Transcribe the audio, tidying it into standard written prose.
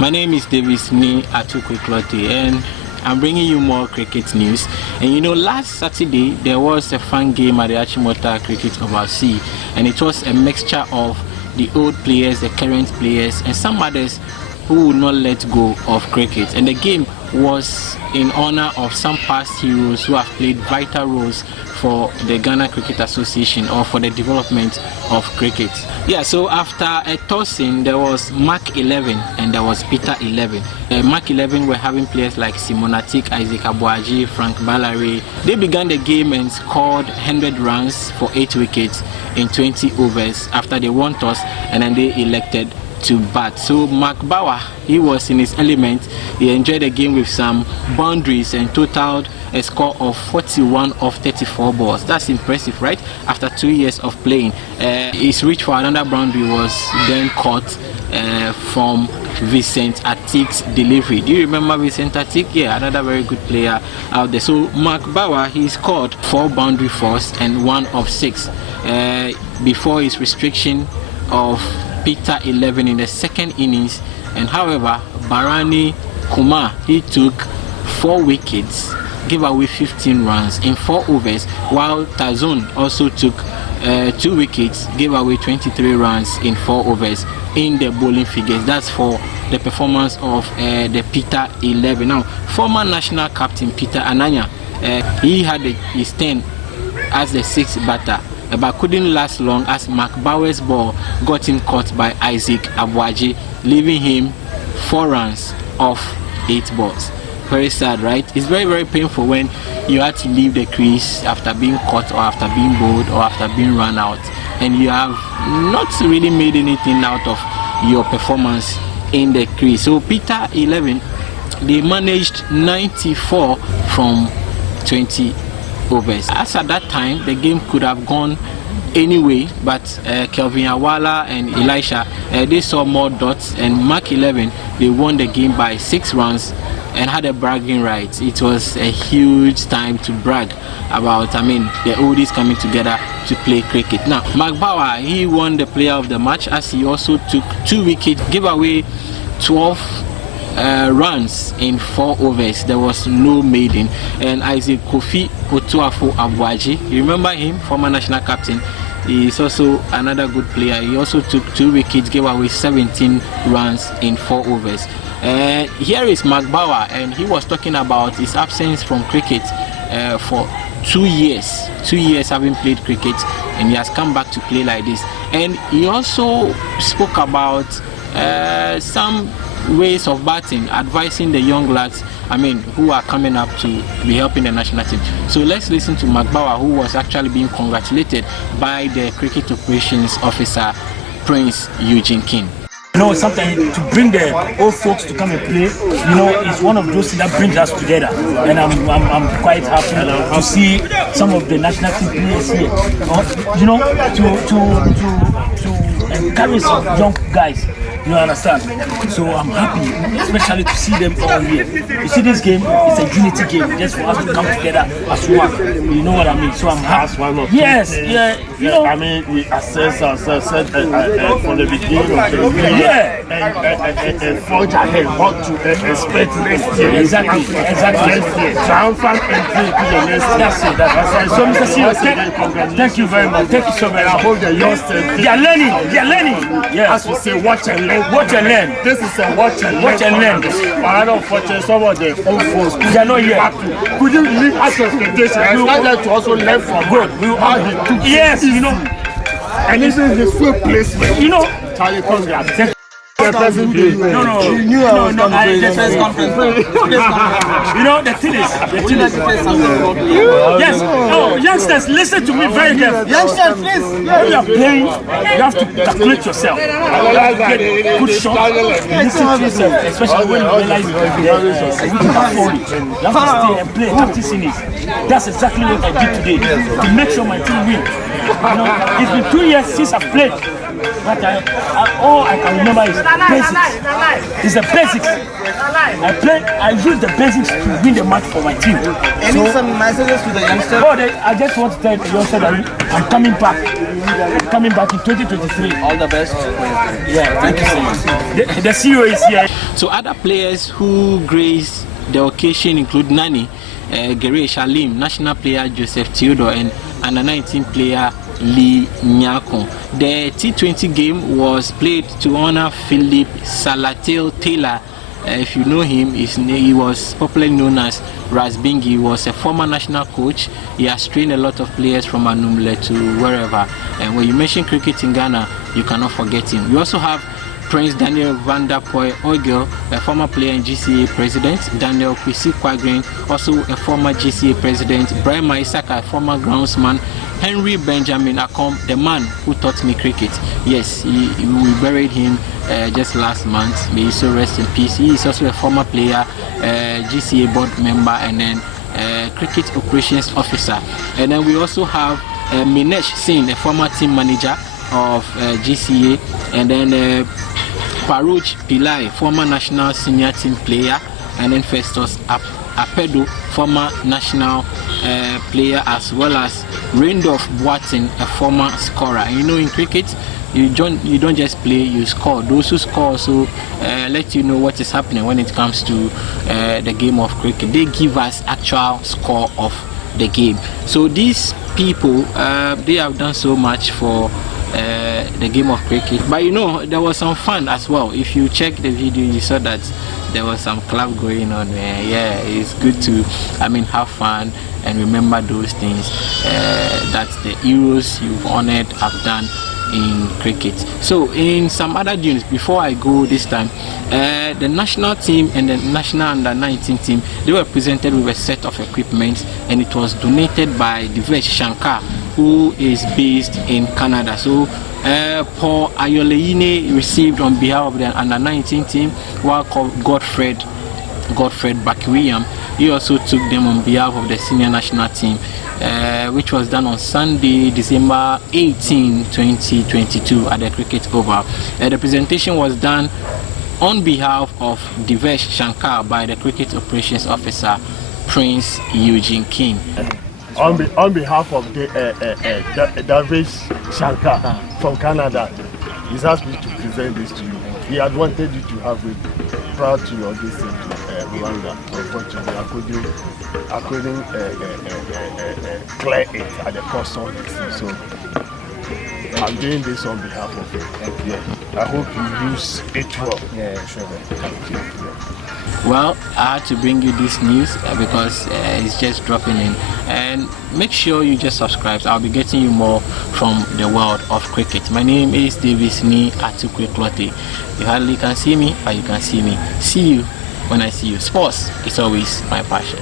My name is Davis Ni Atukwe and I'm bringing you more cricket news. And you know, last Saturday there was a fun game at the Achimota Cricket Overseas, and it was a mixture of the old players, the current players, and some others who would not let go of cricket. And the game was in honor of some past heroes who have played vital roles for the Ghana Cricket Association or for the development of cricket. Yeah, so after a tossing, there was Mark 11 and there was Peter 11. Mark 11 were having players like Simonatic, Isaac Abuaji, Frank Balare. They began the game and scored 100 runs for 8 wickets in 20 overs after they won toss, and then they elected to bat. So Mark Bawa, he was in his element. He enjoyed the game with some boundaries and totaled a score of 41 of 34 balls. That's impressive, right? After 2 years of playing, his reach for another boundary was then caught from Vincent Attik's delivery. Do you remember Vincent Attik? Yeah, another very good player out there. So Mark Bawa, he scored 4 boundary fours and 1 of 6 before his restriction of Peter 11 in the second innings. And however, Barani Kumar, he took 4 wickets, gave away 15 runs in 4 overs, while Tazon also took 2 wickets, gave away 23 runs in 4 overs in the bowling figures. That's for the performance of the Peter 11. Now, former national captain Peter Ananya, he had his turn as the 6th batter, but couldn't last long as Mark Bawa's ball got him caught by Isaac Abuaji, leaving him 4 runs off 8 balls. Very sad, right? It's very, very painful when you had to leave the crease after being caught or after being bowled or after being run out, and you have not really made anything out of your performance in the crease. So Peter 11, they managed 94 from 20 overs. As at that time, the game could have gone anyway, but Kelvin Awala and Elisha, they saw more dots, and Mark 11, they won the game by 6 runs and had a bragging right. It was a huge time to brag about, the oldies coming together to play cricket. Now, Mark Bawa, he won the player of the match as he also took 2 wickets, gave away 12 runs in 4 overs. There was no maiden. And Isaac Kofi Otuafo Abuaji, you remember him, former national captain, he is also another good player. He also took 2 wickets, gave away 17 runs in 4 overs. Here is Mark Bawa, and he was talking about his absence from cricket for 2 years. 2 years having played cricket, and he has come back to play like this. And he also spoke about some ways of batting, advising the young lads, who are coming up to be helping the national team. So let's listen to Mark Bawa, who was actually being congratulated by the cricket operations officer, Prince Eugene King. Sometimes to bring the old folks to come and play, it's one of those things that brings us together. And I'm quite happy to see some of the national team players here. To encourage some young guys. You understand? So I'm happy, especially to see them all here. You see, this game is a unity game, just for us to come together as one. You know what I mean? So I'm happy. Yes, yeah. We assess ourselves from the beginning of the year, and forge ahead what to expect next year. Exactly. Triumphant entry to the next year. That's it. So, Mr. CEO, thank you very much. Thank you so very much. I hope the youngsters. They are learning. Yeah. As we say, watch and learn. Watch and learn. This is a watch and learn. Unfortunately, some of the old folks, they are not here. Could you leave us expectations? I started to also learn from God. How he took. Yes, and this is the full placement. Charlie, congrats. No, the first conference. The thing is, yes, youngsters, listen to me very carefully. Youngsters, please. When you are playing, you have to calculate yourself. Get good shot, listen to yourself, especially when you realize you can afford it. You have to stay and play, practice in it. That's exactly what I did today, to make sure my team win. It's been 2 years since I've played. But all I can remember is basics. It's the basics. I use the basics to win the match for my team. Any some messages to the youngsters? I just want to tell the youngsters that I'm coming back. coming back in 2023. All the best. Yeah, thank you so much. The CEO is here. So other players who graced the occasion include Nani, Gere Shalim, national player Joseph Theodore, and under 19 player Lee Nyako. The T20 game was played to honor Philip Salatil Taylor. If you know him, he was popularly known as Rasbingi. He was a former national coach. He has trained a lot of players from Anumle to wherever. And when you mention cricket in Ghana, you cannot forget him. You also have Prince Daniel van der Poel Oigel, a former player and GCA president. Daniel Kwesi Kwagrin, also a former GCA president. Brian Maisaka, a former groundsman. Henry Benjamin Akom, the man who taught me cricket. Yes, we buried him just last month. May he so rest in peace. He is also a former player, GCA board member, and then cricket operations officer. And then we also have Minesh Singh, a former team manager of GCA, and then Paruj Pillai, former national senior team player, and then Festus Apedo, former national player, as well as Randolph Boateng, a former scorer. And you know, in cricket, you don't just play, you score. Those who score also let you know what is happening when it comes to the game of cricket. They give us actual score of the game. So these people, they have done so much for the game of cricket. But you know, there was some fun as well. If you check the video, you saw that there was some club going on there. Yeah, it's good to, have fun and remember those things that the heroes you've honored have done in cricket. So in some other news, before I go this time, the national team and the national under 19 team, they were presented with a set of equipment, and it was donated by Divesh Shankar, who is based in Canada. So Paul Ayoleine received on behalf of the under 19 team, while Godfred Bakwiam, he also took them on behalf of the senior national team, which was done on Sunday, December 18, 2022 at the Cricket Oval. The presentation was done on behalf of Divesh Shankar by the Cricket Operations Officer, Prince Eugene King. On behalf of Divesh Shankar from Canada, he's asked me to present this to you. He had wanted you to have it prior to your visit to Rwanda. Unfortunately, I couldn't clear it at the cost of this. So I'm doing this on behalf of you. Thank you. I hope you use it well. Yeah, sure. Thank you. Well, I had to bring you this news because it's just dropping in. And make sure you just subscribe. I'll be getting you more from the world of cricket. My name is Davis Ni Atukwe. You hardly can see me, but you can see me. See you when I see you. Sports is always my passion.